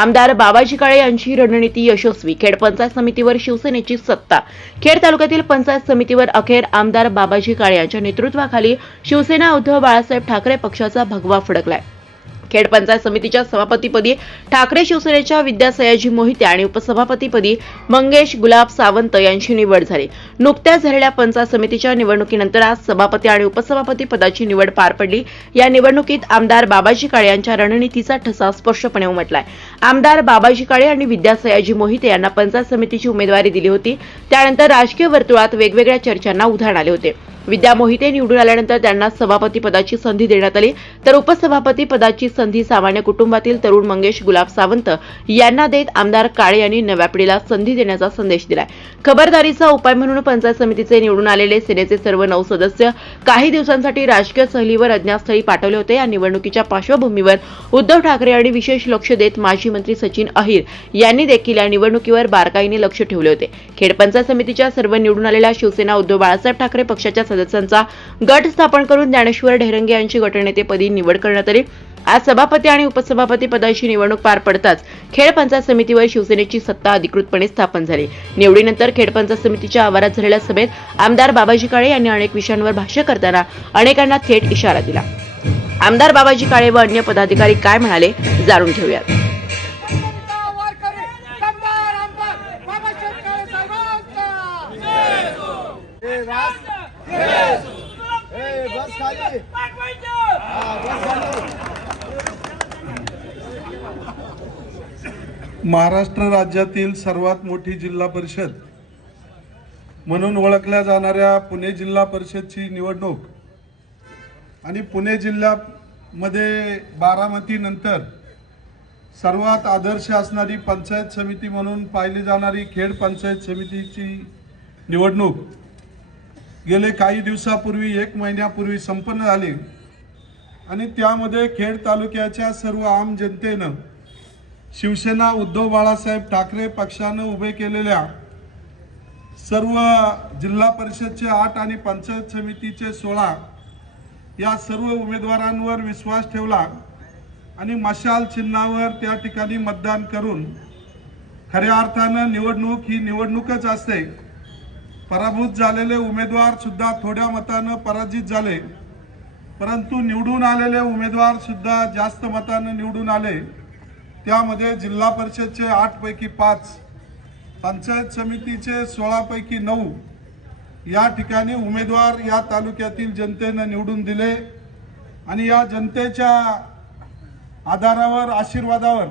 आमदार बाबाजी काळे यांची रणनीती यशस्वी। खेड पंचायत समितीवर शिवसेनेची सत्ता। खेड तालुक्यातील पंचायत समितीवर अखेर आमदार बाबाजी काळे यांच्या नेतृत्वाखाली शिवसेना उद्धव बाळासाहेब ठाकरे पक्षाचा भगवा फडकलाय। खेड पंचायत समितीच्या सभापतीपदी ठाकरे शिवसेनेच्या विद्या सयाजी मोहिते आणि उपसभापतीपदी मंगेश गुलाब सावंत यांची निवड झाली। नुकत्याच झालेल्या पंचायत समितीच्या निवडणुकीनंतर आज सभापती आणि उपसभापती पदाची निवड पार पडली। या निवडणुकीत आमदार बाबाजी काळे यांच्या रणनीतीचा ठसा स्पष्टपणे उमटलाय। आमदार बाबाजी काळे आणि विद्या सयाजी मोहिते यांना पंचायत समितीची उमेदवारी दिली होती। त्यानंतर राजकीय वर्तुळात वेगवेगळ्या चर्चांना उधाण आले होते। विद्या मोहिते निवडून आल्यानंतर त्यांना सभापती पदाची संधी देण्यात आली, तर उपसभापती पदाची संधी सामान्य कुटुंबातील तरुण मंगेश गुलाब सावंत यांना देत आमदार काळे यांनी नव्या पिढीला संधी देण्याचा संदेश दिलाय। खबरदारीचा उपाय म्हणून पंचायत समितीचे निवडून आलेले सेनेचे सर्व 9 सदस्य काही दिवसांसाठी राजकीय सहलीवर अज्ञातस्थळी पाठवले होते। या निवडणुकीच्या पार्श्वभूमीवर उद्धव ठाकरे यांनी विशेष लक्ष देत माजी मंत्री सचिन अहिर यांनी देखील या निवडणुकीवर बारकाईने लक्ष ठेवले होते। खेड पंचायत समितीच्या सर्व निवडून आलेल्या शिवसेना उद्धव बाळासाहेब ठाकरे पक्षाच्या सदस्यांचा गट स्थापन करून ज्ञानेश्वर ढेरंगे यांची गटनेतेपदी निवड करण्यात आली। आज सभापती आणि उपसभापती पदाची निवडणूक पार पडताच खेड पंचायत समितीवर शिवसेनेची सत्ता अधिकृतपणे स्थापन झाली। निवडीनंतर खेड पंचायत समितीच्या आवारात झालेल्या सभेत आमदार बाबाजी काळे यांनी अनेक विषयांवर भाष्य करताना अनेकांना थेट इशारा दिला। आमदार बाबाजी काळे व अन्य पदाधिकारी काय म्हणाले जाणून घेऊयात। महाराष्ट्र राज्यातील सर्वात मोठी जिल्हा परिषद म्हणून ओळखल्या जाणाऱ्या पुणे जिल्हा परिषदची निवडणूक आणि पुणे जिल्ह्यामध्ये बारामती नंतर सर्वात आदर्श असणारी पंचायत समिती म्हणून पाहिली जाणारी खेड पंचायत समितीची निवडणूक गेले काही दिवसापूर्वी 1 महिन्यापूर्वी संपन्न झाली आणि त्यामध्ये खेड तालुक्याच्या सर्व आम जनतेनं शिवसेना उद्धव बाळासाहेब ठाकरे पक्षानं उभे केलेल्या सर्व जिल्हा परिषदचे 8 आणि पंचायत समितीचे 16 या सर्व उमेदवारांवर विश्वास ठेवला आणि मशाल चिन्हावर त्या ठिकाणी मतदान करून खऱ्या अर्थानं निवडणूक ही निवडणूकच असते। पराभूत झालेले उमेदवार सुद्धा थोड्या मतानं पराजित झाले, परंतु निवडून आलेले उमेदवार सुद्धा जास्त मतानं निवडून आले। त्यामध्ये जिल्हा परिषदचे 8 पैकी 5, पंचायत समितीचे 16 पैकी 9 या ठिकाणी उमेदवार या तालुक्यातील जनतेने निवडून दिले आणि या जनतेच्या आधारावर आशीर्वादावर